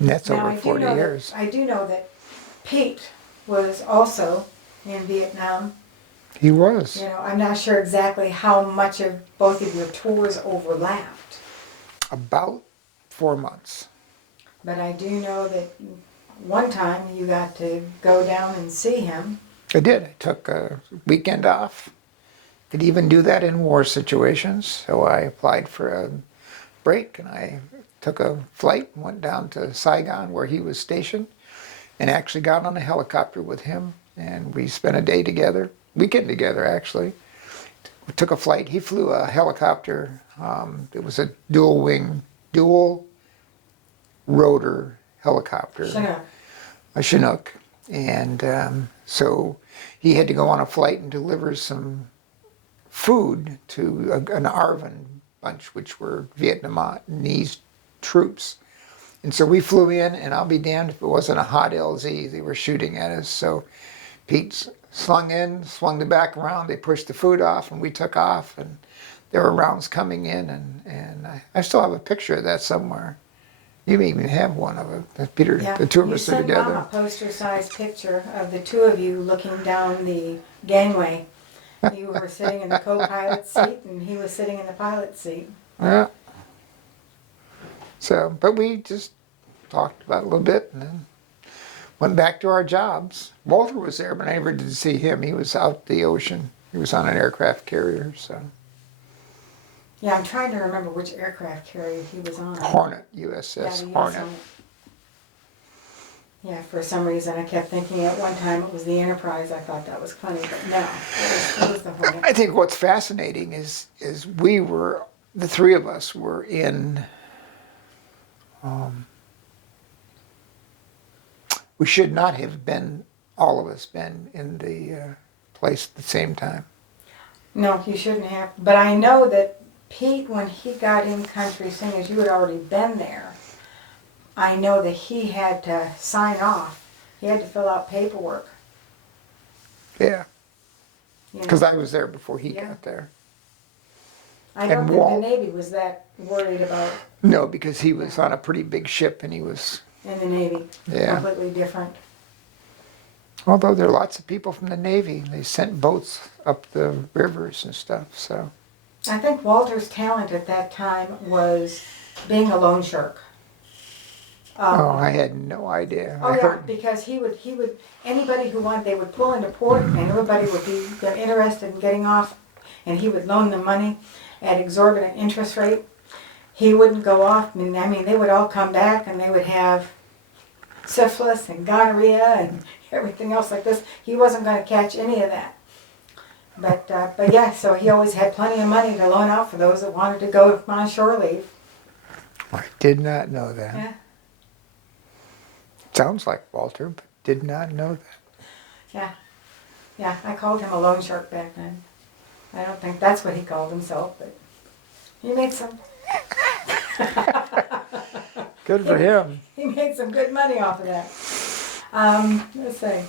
And that's Now, over 40 years. I do know that Pete was also in Vietnam. He was. You know, I'm not sure exactly how much of both of your tours overlapped, About 4 months. but I do know that one time you got to go down and see him. I did. I took a weekend off. Could even do that in war situations. So I applied for a break and I took a flight and went down to Saigon where he was stationed and actually got on a helicopter with him and we spent a day together, weekend together actually. We took a flight. He flew a helicopter. It was a dual wing, dual rotor helicopter. Chinook. A Chinook. And so he had to go on a flight and deliver some food to an ARVN bunch, which were Vietnamese troops. And so we flew in, and I'll be damned if it wasn't a hot LZ they were shooting at us. So Pete slung in, swung the back around, they pushed the food off, and we took off, and there were rounds coming in, and I still have a picture of that somewhere. You may even have one of it. Peter, Yeah, the two of you us are sent Mom together. a poster-sized picture of the two of you looking down the gangway. You were sitting in the co-pilot seat, and he was sitting in the pilot seat. Yeah. So, but we just talked about it a little bit and then went back to our jobs. Walter was there, but I never did see him. He was out the ocean. He was on an aircraft carrier, so. Yeah, I'm trying to remember which aircraft carrier he was on. Hornet, Yeah, USS the Hornet. Hornet. Yeah, for some reason I kept thinking at one time it was the Enterprise. I thought that was funny, but no, it was the Hornet. I think what's fascinating is we were, the three of us were in, we should not have been, all of us been in the place at the same time. No, you shouldn't have. But I know that Pete, when he got in country, seeing as you had already been there, I know that he had to sign off. He had to fill out paperwork. Yeah, You know. because I was there before he Yeah. got there. I don't and think Walt- the Navy was that worried about No, because he was on a pretty big ship and he was, in the Navy. Yeah. Completely different. although there are lots of people from the Navy, they sent boats up the rivers and stuff, so. I think Walter's talent at that time was being a loan shark. Oh, I had no idea. Oh I yeah, heard, because he would, anybody who wanted, they would pull into port and everybody would be interested in getting off and he would loan them money at exorbitant interest rate. He wouldn't go off, I mean, they would all come back and they would have syphilis and gonorrhea and everything else like this. He wasn't going to catch any of that. But yeah, so he always had plenty of money to loan out for those that wanted to go on shore leave. I did not know that. Yeah, Sounds like Walter, but did not know that. yeah, yeah. I called him a loan shark back then. I don't think that's what he called himself, but he made some. Good for him. He made some good money off of that. Let's see.